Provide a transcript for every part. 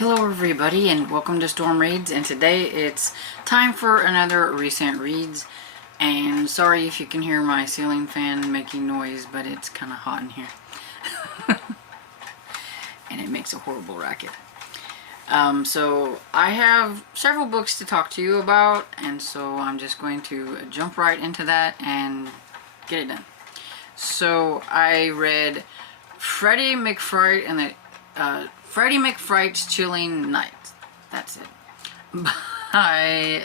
Hello everybody and welcome to Storm Reads, and today it's time for another recent reads. And sorry if you can hear my ceiling fan making noise, but it's kind of hot in here. And it makes a horrible racket. So I have several books to talk to you about, and so I'm just going to jump right into that and get it done. So I read Freddie McFright and the Freddie McFright's Chilling Nights. That's it. By,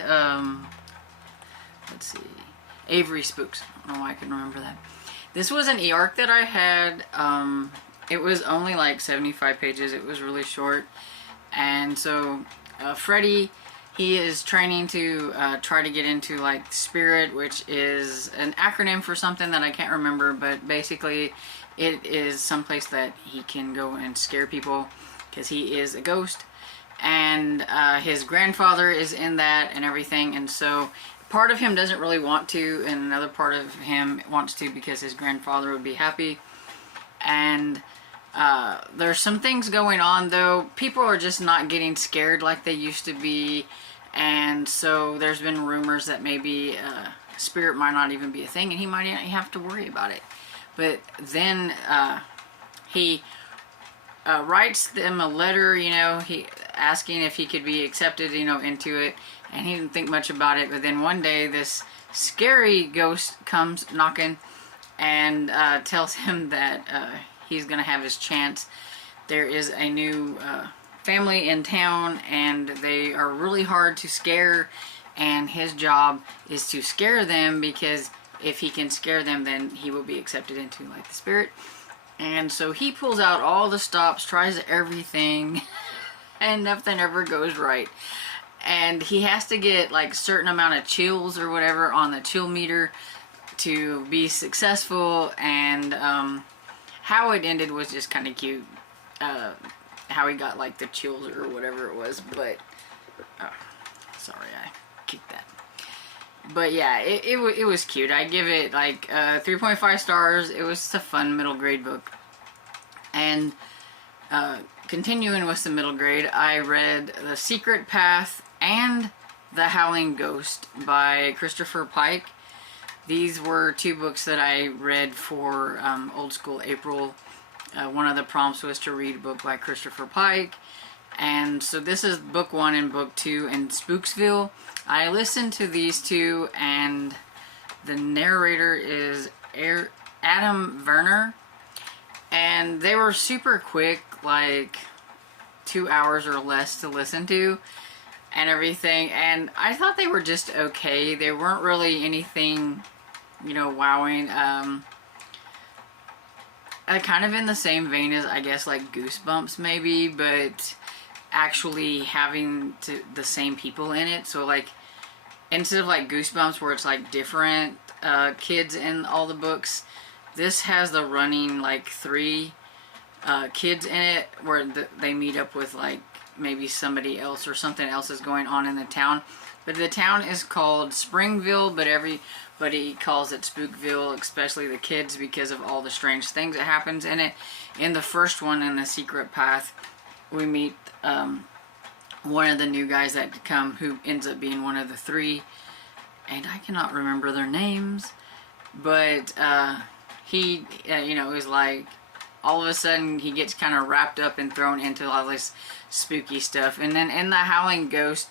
let's see, Avery Spooks. I don't know why I can remember that. This was an e-arc that I had. It was only like 75 pages. It was really short. And so, Freddie, he is training to try to get into like Spirit, which is an acronym for something that I can't remember, but basically it is someplace that he can go and scare people, because he is a ghost, and his grandfather is in that and everything, and so part of him doesn't really want to, and another part of him wants to because his grandfather would be happy. And there's some things going on, though. People are just not getting scared like they used to be, and so there's been rumors that maybe spirit might not even be a thing, and he might not have to worry about it. But then he writes them a letter, he asking if he could be accepted, into it, and he didn't think much about it. But then one day this scary ghost comes knocking and tells him that he's gonna have his chance. There is a new family in town, and they are really hard to scare, and his job is to scare them, because if he can scare them, then he will be accepted into like the spirit. And so he pulls out all the stops, tries everything, and nothing ever goes right. And he has to get like a certain amount of chills or whatever on the chill meter to be successful. And how it ended was just kind of cute. How he got like the chills or whatever it was. But sorry, I kicked that. But yeah, it was cute. I give it like 3.5 stars. It was a fun middle grade book. And continuing with the middle grade, I read The Secret Path and The Howling Ghost by Christopher Pike. These were two books that I read for Old School April. One of the prompts was to read a book by Christopher Pike. And so this is book 1 and book 2 in Spooksville. I listened to these two, and the narrator is Adam Werner, and they were super quick, like 2 hours or less to listen to and everything, and I thought they were just okay. They weren't really anything, wowing. Kind of in the same vein as, I guess, like Goosebumps maybe, but actually having the same people in it. So like, instead of like Goosebumps where it's like different kids in all the books, this has the running like 3 kids in it, where they meet up with like maybe somebody else or something else is going on in the town. But the town is called Springville, but everybody calls it Spookville, especially the kids, because of all the strange things that happens in it. In the first one, in The Secret Path, we meet one of the new guys that come, who ends up being one of the 3, and I cannot remember their names, but he is like, all of a sudden he gets kind of wrapped up and thrown into all this spooky stuff. And then in The Howling Ghost,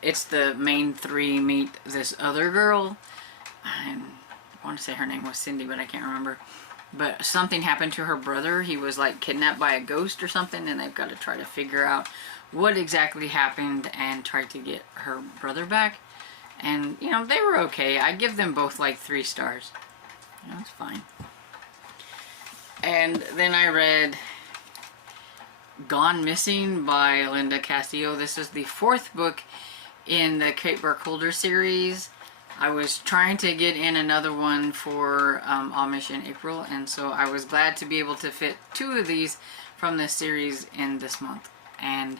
it's the main 3 meet this other girl. I want to say her name was Cindy, but I can't remember. But something happened to her brother. He was like kidnapped by a ghost or something, and they've got to try to figure out what exactly happened and try to get her brother back. And they were okay. I give them both like 3 stars. It's fine. And then I read Gone Missing by Linda Castillo. This is the 4th book in the Kate Burkholder series. I was trying to get in another one for Amish in April, and so I was glad to be able to fit 2 of these from this series in this month. And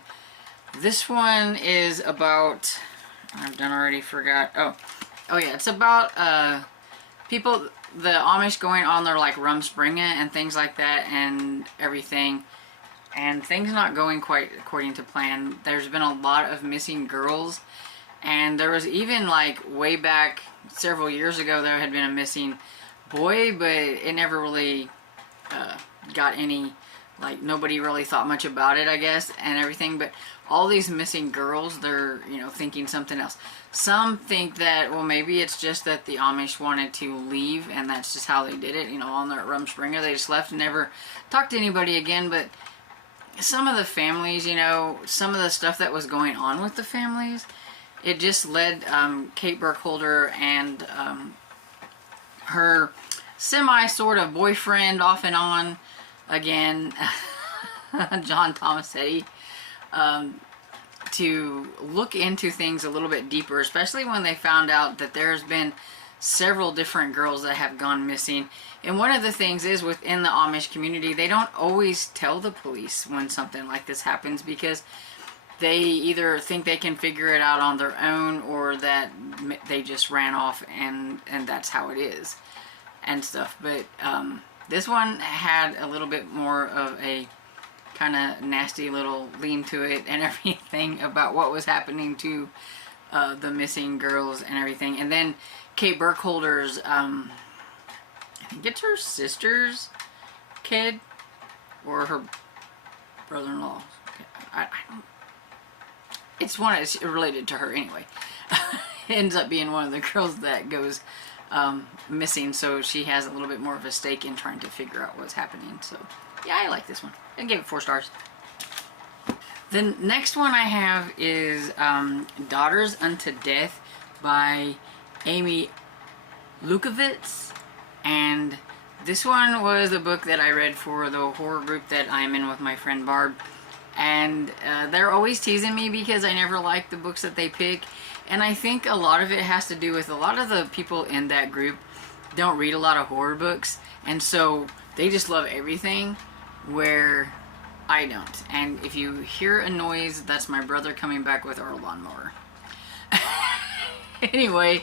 this one is about, I've done already forgot, oh yeah, it's about people, the Amish going on their like Rumspringa and things like that and everything, and things not going quite according to plan. There's been a lot of missing girls, and there was even like way back several years ago there had been a missing boy, but it never really got any, like, nobody really thought much about it, I guess, and everything. But all these missing girls, they're, you know, thinking something else. Some think that, well, maybe it's just that the Amish wanted to leave, and that's just how they did it, you know, on their Rumspringa. They just left and never talked to anybody again. But some of the families, you know, some of the stuff that was going on with the families, it just led Kate Burkholder and her semi sort of boyfriend off and on again, John Tomasetti, to look into things a little bit deeper, especially when they found out that there's been several different girls that have gone missing. And one of the things is, within the Amish community, they don't always tell the police when something like this happens, because they either think they can figure it out on their own, or that they just ran off and that's how it is and stuff. But this one had a little bit more of a kind of nasty little lean to it and everything about what was happening to the missing girls and everything. And then Kate Burkholder's, I think it's her sister's kid, or her brother-in-law. I don't. It's one. It's related to her anyway. Ends up being one of the girls that goes missing, so she has a little bit more of a stake in trying to figure out what's happening. So yeah, I like this one. I give it 4 stars. The next one I have is Daughters Unto Death by Amy Lukowitz, and this one was a book that I read for the horror group that I'm in with my friend Barb. And they're always teasing me because I never like the books that they pick. And I think a lot of it has to do with a lot of the people in that group don't read a lot of horror books. And so they just love everything, where I don't. And if you hear a noise, that's my brother coming back with our lawnmower. Anyway,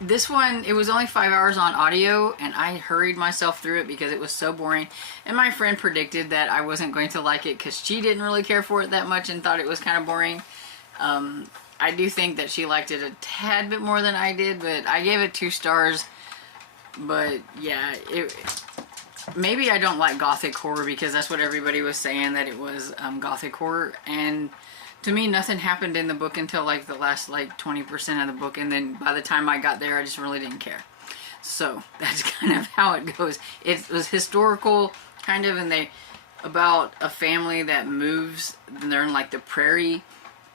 this one, it was only 5 hours on audio, and I hurried myself through it because it was so boring. And my friend predicted that I wasn't going to like it because she didn't really care for it that much and thought it was kind of boring. I do think that she liked it a tad bit more than I did, but I gave it 2 stars. But yeah, maybe I don't like gothic horror because that's what everybody was saying, that it was gothic horror. And to me, nothing happened in the book until like the last like 20% of the book, and then by the time I got there, I just really didn't care. So that's kind of how it goes. It was historical, kind of, and about a family that moves, and they're in like the prairie,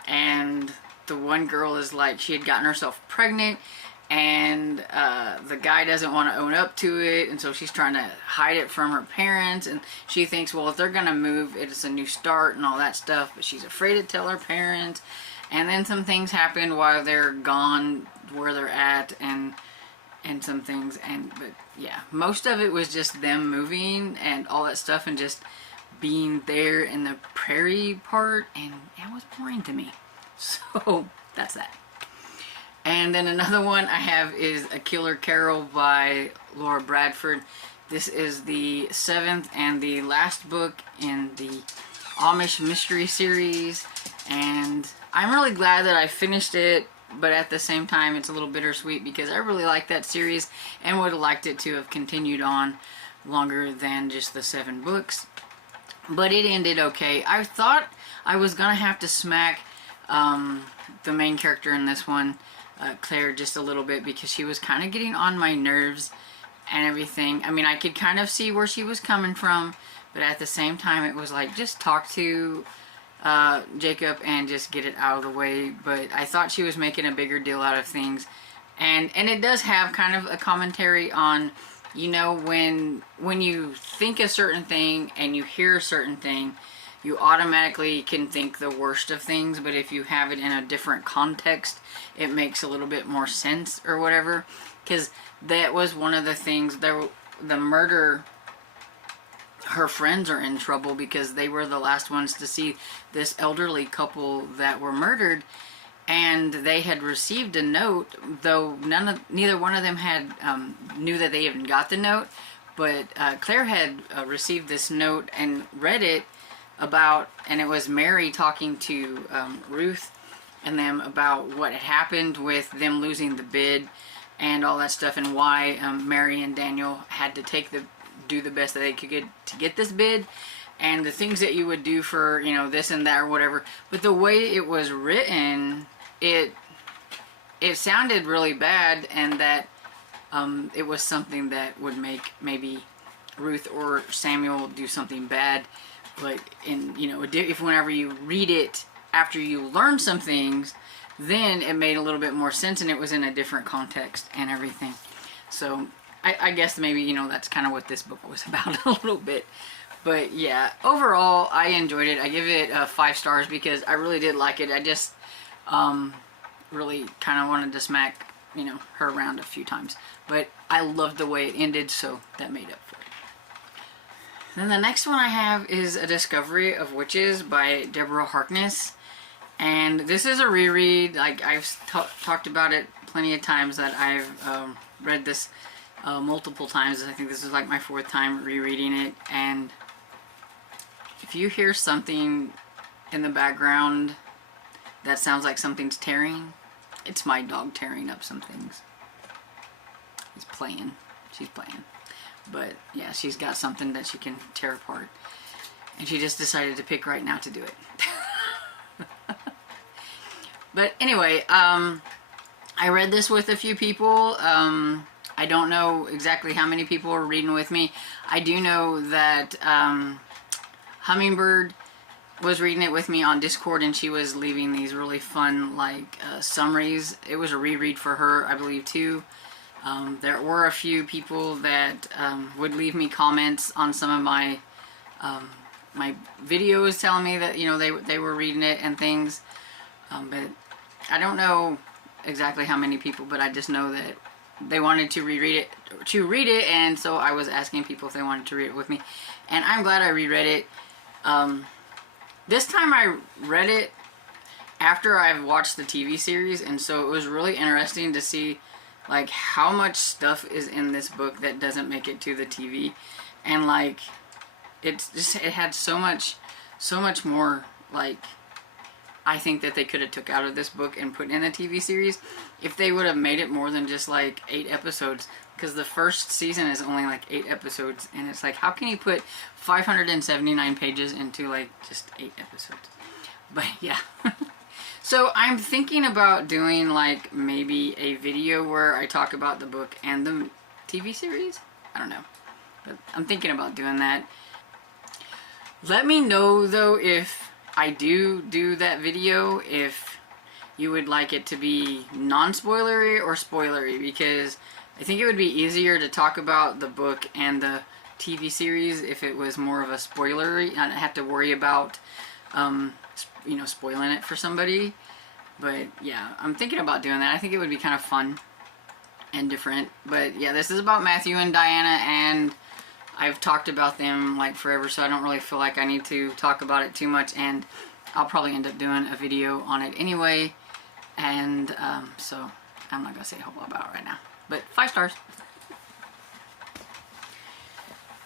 and the one girl is like, she had gotten herself pregnant, and the guy doesn't want to own up to it, and so she's trying to hide it from her parents, and she thinks, well, if they're gonna move, it's a new start and all that stuff, but she's afraid to tell her parents. And then some things happen while they're gone, where they're at, and some things. But yeah, most of it was just them moving and all that stuff, and just being there in the prairie part, and it was boring to me. So that's that. And then another one I have is A Killer Carol by Laura Bradford. This is the 7th and the last book in the Amish Mystery Series. And I'm really glad that I finished it, but at the same time it's a little bittersweet because I really like that series and would have liked it to have continued on longer than just the 7 books. But it ended okay. I thought I was going to have to smack the main character in this one, Claire, just a little bit, because she was kind of getting on my nerves and everything. I mean, I could kind of see where she was coming from, but at the same time it was like, just talk to Jacob and just get it out of the way. But I thought she was making a bigger deal out of things, and it does have kind of a commentary on, you know, when you think a certain thing and you hear a certain thing, you automatically can think the worst of things, but if you have it in a different context, it makes a little bit more sense or whatever. Because that was one of the things, the murder, her friends are in trouble because they were the last ones to see this elderly couple that were murdered, and they had received a note, though neither one of them had knew that they even got the note. But Claire had received this note and read it about, and it was Mary talking to Ruth and them about what had happened with them losing the bid and all that stuff, and why Mary and Daniel had to do the best that they could get to get this bid, and the things that you would do for, you know, this and that or whatever. But the way it was written, it sounded really bad, and that it was something that would make maybe Ruth or Samuel do something bad. But if whenever you read it after you learn some things, then it made a little bit more sense, and it was in a different context and everything. So I guess maybe, that's kind of what this book was about a little bit. But yeah, overall, I enjoyed it. I give it 5 stars because I really did like it. I just really kind of wanted to smack, her around a few times. But I loved the way it ended, so that made up for it. Then the next one I have is A Discovery of Witches by Deborah Harkness. And this is a reread. Like, I've talked about it plenty of times, that I've read this multiple times. I think this is like my 4th time rereading it. And if you hear something in the background that sounds like something's tearing, it's my dog tearing up some things. He's playing. She's playing. But yeah, she's got something that she can tear apart. And she just decided to pick right now to do it. But anyway, I read this with a few people. I don't know exactly how many people were reading with me. I do know that Hummingbird was reading it with me on Discord, and she was leaving these really fun, like, summaries. It was a reread for her, I believe, too. There were a few people that would leave me comments on some of my my videos telling me that, they were reading it and things. But I don't know exactly how many people, but I just know that they wanted to read it, and so I was asking people if they wanted to read it with me. And I'm glad I reread it. This time I read it after I've watched the TV series, and so it was really interesting to see, like, how much stuff is in this book that doesn't make it to the TV. And, like, it had so much more, like, I think that they could have took out of this book and put in the TV series if they would have made it more than just, like, 8 episodes. Because the first season is only, like, 8 episodes. And it's like, how can you put 579 pages into, like, just 8 episodes? But, yeah. So, I'm thinking about doing, like, maybe a video where I talk about the book and the TV series. I don't know. But I'm thinking about doing that. Let me know, though, if I do that video, if you would like it to be non-spoilery or spoilery, because I think it would be easier to talk about the book and the TV series if it was more of a spoilery. I'd have to worry about, spoiling it for somebody. But yeah, I'm thinking about doing that. I think it would be kind of fun and different. But yeah, this is about Matthew and Diana, and I've talked about them like forever, so I don't really feel like I need to talk about it too much, and I'll probably end up doing a video on it anyway. And so I'm not gonna say a whole lot about it right now, but 5 stars.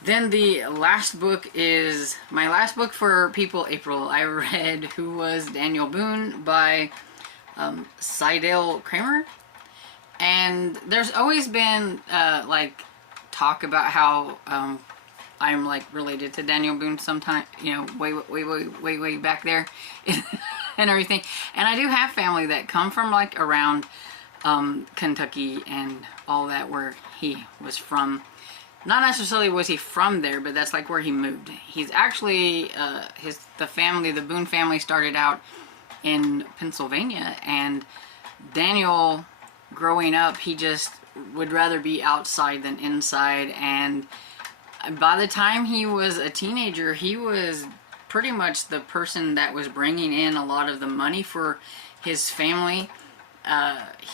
Then the last book is my last book for People April. I read Who Was Daniel Boone by Seidel Kramer. And there's always been like talk about how I'm like related to Daniel Boone sometime, way back there and everything. And I do have family that come from like around Kentucky and all that, where he was from. Not necessarily was he from there, but that's like where he moved. He's actually, the Boone family started out in Pennsylvania, and Daniel, growing up, he just would rather be outside than inside, and by the time he was a teenager, he was pretty much the person that was bringing in a lot of the money for his family.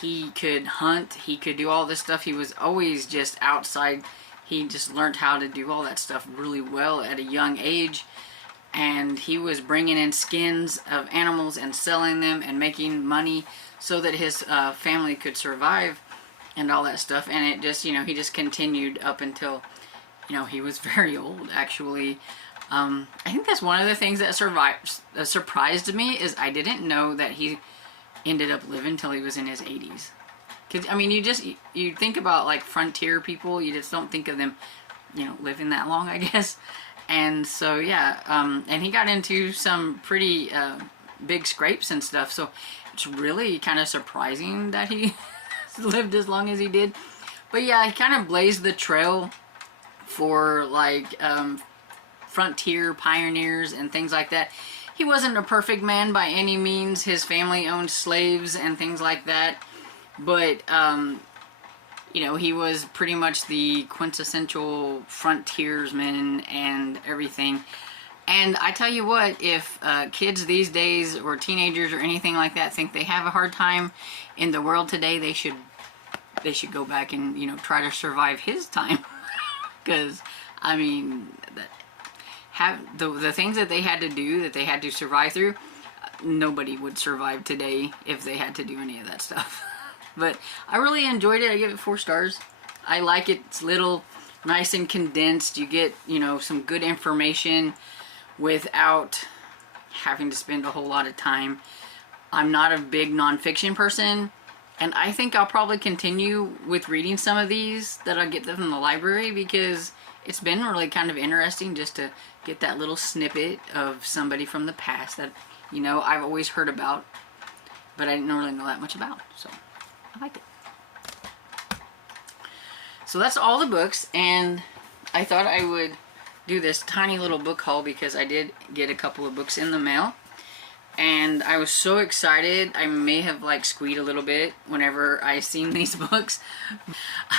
He could hunt, he could do all this stuff. He was always just outside. He just learned how to do all that stuff really well at a young age. And he was bringing in skins of animals and selling them and making money so that his family could survive and all that stuff. And it just, he just continued up until you know, he was very old, actually. I think that's one of the things that surprised me, is I didn't know that he ended up living till he was in his 80s. Cause I mean, you think about like frontier people, you just don't think of them, you know, living that long, I guess. And so yeah, and he got into some pretty big scrapes and stuff. So it's really kind of surprising that he lived as long as he did. But yeah, he kind of blazed the trail for like frontier pioneers and things like that. He wasn't a perfect man by any means. His family owned slaves and things like that. But, you know, he was pretty much the quintessential frontiersman and everything. And I tell you what, if kids these days, or teenagers or anything like that, think they have a hard time in the world today, they should go back and, you know, try to survive his time. Because, I mean, the things that they had to do, that they had to survive through, nobody would survive today if they had to do any of that stuff. But I really enjoyed it. I give it 4 stars. I like it. It's little, nice and condensed. You get, you know, some good information without having to spend a whole lot of time. I'm not a big nonfiction person, and I think I'll probably continue with reading some of these that I get them from the library, because it's been really kind of interesting just to get that little snippet of somebody from the past that, you know, I've always heard about, but I didn't really know that much about. So I like it. So that's all the books, and I thought I would do this tiny little book haul because I did get a couple of books in the mail, and I was so excited. I may have like squeaked a little bit whenever I seen these books.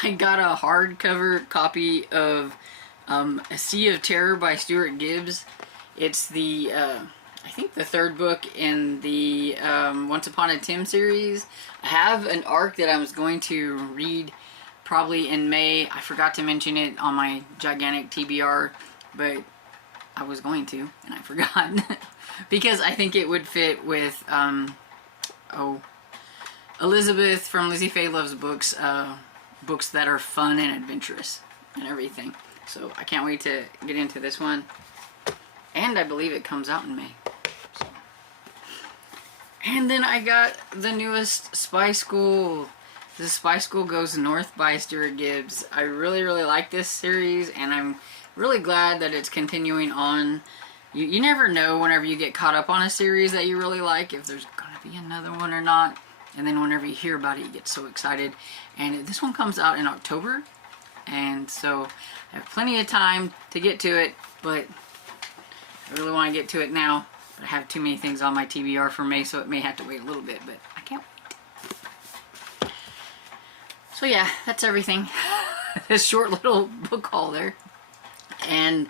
I got a hardcover copy of A Sea of Terror by Stuart Gibbs. It's the I think the 3rd book in the Once Upon a Tim series. I have an arc that I was going to read probably in May. I forgot to mention it on my gigantic TBR, but I was going to, and I forgot. Because I think it would fit with, Elizabeth from Lizzie Faye Loves Books, books that are fun and adventurous and everything. So I can't wait to get into this one. And I believe it comes out in May. So. And then I got the newest Spy School. The Spy School Goes North by Stuart Gibbs. I really, really like this series, and I'm really glad that it's continuing on. You never know whenever you get caught up on a series that you really like, if there's going to be another one or not. And then whenever you hear about it, you get so excited. And this one comes out in October. And so I have plenty of time to get to it, but I really want to get to it now. But I have too many things on my TBR for May, so it may have to wait a little bit, but I can't wait. So yeah, that's everything. This short little book haul there. And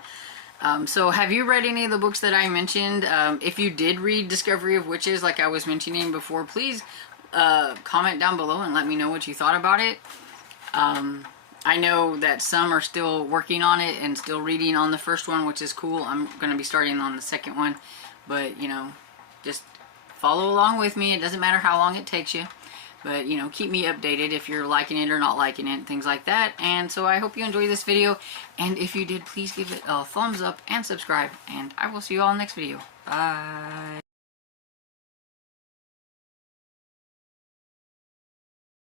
so have you read any of the books that I mentioned? If you did read Discovery of Witches, like I was mentioning before, please comment down below and let me know what you thought about it. I know that some are still working on it and still reading on the first one, which is cool. I'm going to be starting on the second one. But, you know, just follow along with me. It doesn't matter how long it takes you. But, you know, keep me updated if you're liking it or not liking it, things like that. And so I hope you enjoyed this video. And if you did, please give it a thumbs up and subscribe. And I will see you all in the next video. Bye.